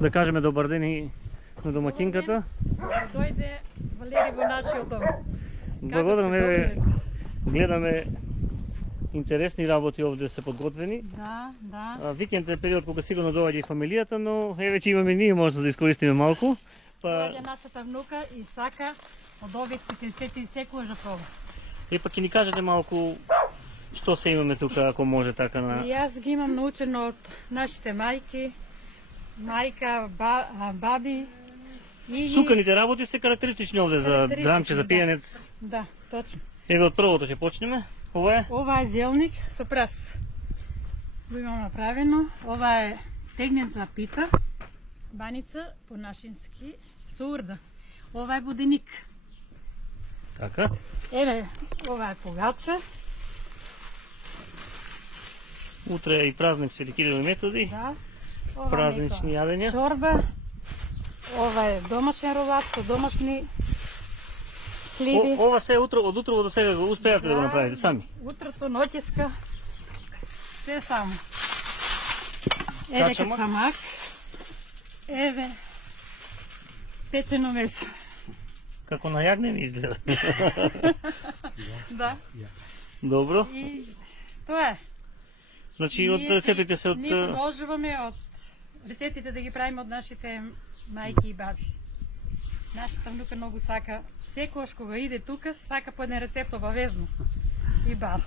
Да кажеме добар ден и на домакинката. Дојде Валери во нашиот дом. Благодараме, гледаме интересни работи овде се подготвени. Да. Викенд е период кога сигурно доаѓа и фамилијата, но еве че имаме ние може да искористиме малку. Доаѓа нашата внука и сака од овие специјалитети и секојаш да проба. И пак ќе ни кажете малку што се имаме тука, ако може така на... И јас ги имам научено од нашите мајки, мајка, баби. И Суканите работи се карактеристични овде за драмче, за пијанец. Да, точно. Еве од првото ќе почнеме. Ова е? Ова е зелник со прас. Го имам направено. Ова е тегнет за пита. Баница по нашински со урда. Ова е буденик. Така. Еве, ова е погаче. Утре е и празник Свети Кирил и Методи. Да. Ова Празнични јадења. Чорба. Ова е домашен ролат со домашни хлеби. Ова се од утрово до сега го успеавте да го направите сами. Утрото, ноќеска, се само. Еве качамак. Еве печено месо. Како на јагне ми изгледа. Да. Добро. И тоа е. Значи од рецептите се од... Ние продолжуваме од рецептите да ги правиме од нашите мајки и баби. Нашата внука многу сака, секојаш кога иде тука, сака по еден рецепт обавезно. И бар.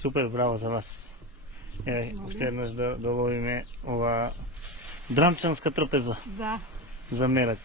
Супер, браво за вас. Еве, уште еднаш да ловиме ова драмчанска трпеза Да. за мерак.